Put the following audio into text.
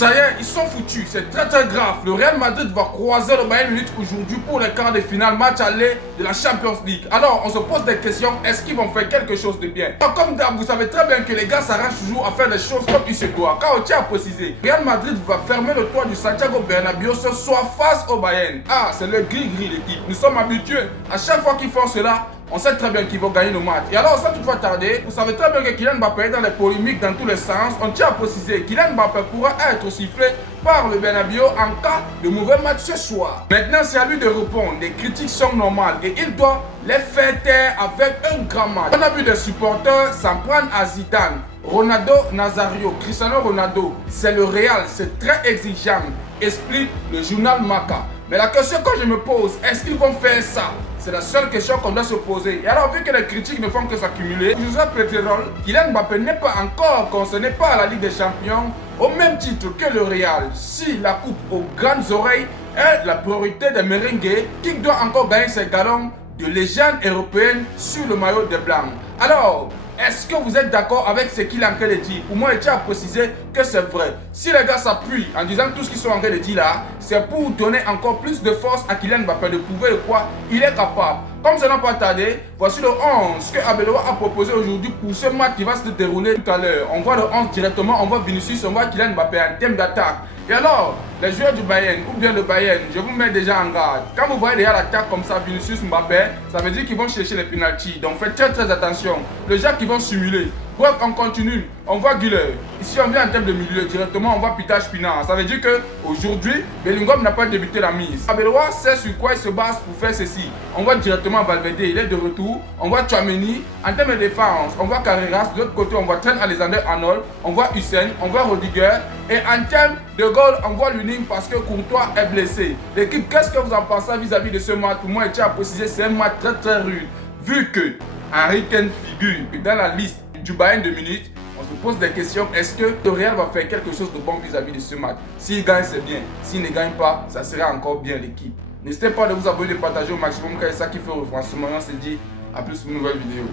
Ça y est, ils sont foutus, c'est très grave. Le Real Madrid va croiser le Bayern Munich aujourd'hui pour les quarts de finale, match aller de la Champions League. Alors, on se pose des questions, est-ce qu'ils vont faire quelque chose de bien? Alors, comme d'hab, vous savez très bien que les gars s'arrachent toujours à faire des choses comme il se doit. Car on tient à préciser, Real Madrid va fermer le toit du Santiago Bernabéu ce soir face au Bayern. Ah, c'est le gris-gris l'équipe. Nous sommes habitués. À chaque fois qu'ils font cela, on sait très bien qu'ils vont gagner nos matchs. Et alors, sans toutefois tarder, vous savez très bien que Kylian Mbappé est dans les polémiques dans tous les sens. On tient à préciser, Kylian Mbappé pourra être sifflé par le Bernabéu en cas de mauvais match ce soir. Maintenant, c'est à lui de répondre. Les critiques sont normales et il doit les faire taire avec un grand match. On a vu des supporters s'en prendre à Zidane, Ronaldo Nazario, Cristiano Ronaldo. C'est le Real, c'est très exigeant, explique le journal Marca. Mais la question que je me pose, est-ce qu'ils vont faire ça? C'est la seule question qu'on doit se poser. Et alors, vu que les critiques ne font que s'accumuler, Josep Pétrol, Kylian Mbappé n'est pas encore concerné par la Ligue des Champions au même titre que le Real. Si la coupe aux grandes oreilles est la priorité des merengues, qui doit encore gagner ses galons de légende européenne sur le maillot des Blancs. Alors, est-ce que vous êtes d'accord avec ce qu'il est en train de dire? Pour moi, il tient à préciser que c'est vrai. Si les gars s'appuient en disant tout ce qu'ils sont en train de dire là, c'est pour donner encore plus de force à Kylian Mbappé de prouver de quoi il est capable. Comme ça n'a pas tardé, voici le 11 que Arbeloa a proposé aujourd'hui pour ce match qui va se dérouler tout à l'heure. On voit le 11 directement, on voit Vinicius, on voit Kylian Mbappé en termes d'attaque. Et alors, les joueurs du Bayern ou bien le Bayern, je vous mets déjà en garde. Quand vous voyez déjà l'attaque comme ça, Vinicius, Mbappé, ça veut dire qu'ils vont chercher les penalties. Donc faites très attention. Les gens qui vont simuler. Bref, on continue. On voit Güler. Ici, on vient en termes de milieu. Directement, on voit Pita Spina. Ça veut dire qu'aujourd'hui, Bellingham n'a pas débuté la mise. Arbeloa sait sur quoi il se base pour faire ceci. On voit directement Valverde, il est de retour. On voit Tchouaméni. En termes de défense, on voit Carreras. De l'autre côté, on voit Trent Alexander-Arnold. On voit Hussein. On voit Rodiger. Et en termes de goal, on voit Luning parce que Courtois est blessé. L'équipe, qu'est-ce que vous en pensez vis-à-vis de ce match? Pour moi, je tiens à préciser, c'est un match très rude. Vu que Harry Kane figure dans la liste du Bayern de Munich, on se pose des questions. Est-ce que le Real va faire quelque chose de bon vis-à-vis de ce match? S'il gagne, c'est bien. S'il ne gagne pas, ça sera encore bien l'équipe. N'hésitez pas à vous abonner, de partager au maximum car c'est ça qui fait le refrancement. On se dit à plus pour une nouvelle vidéo.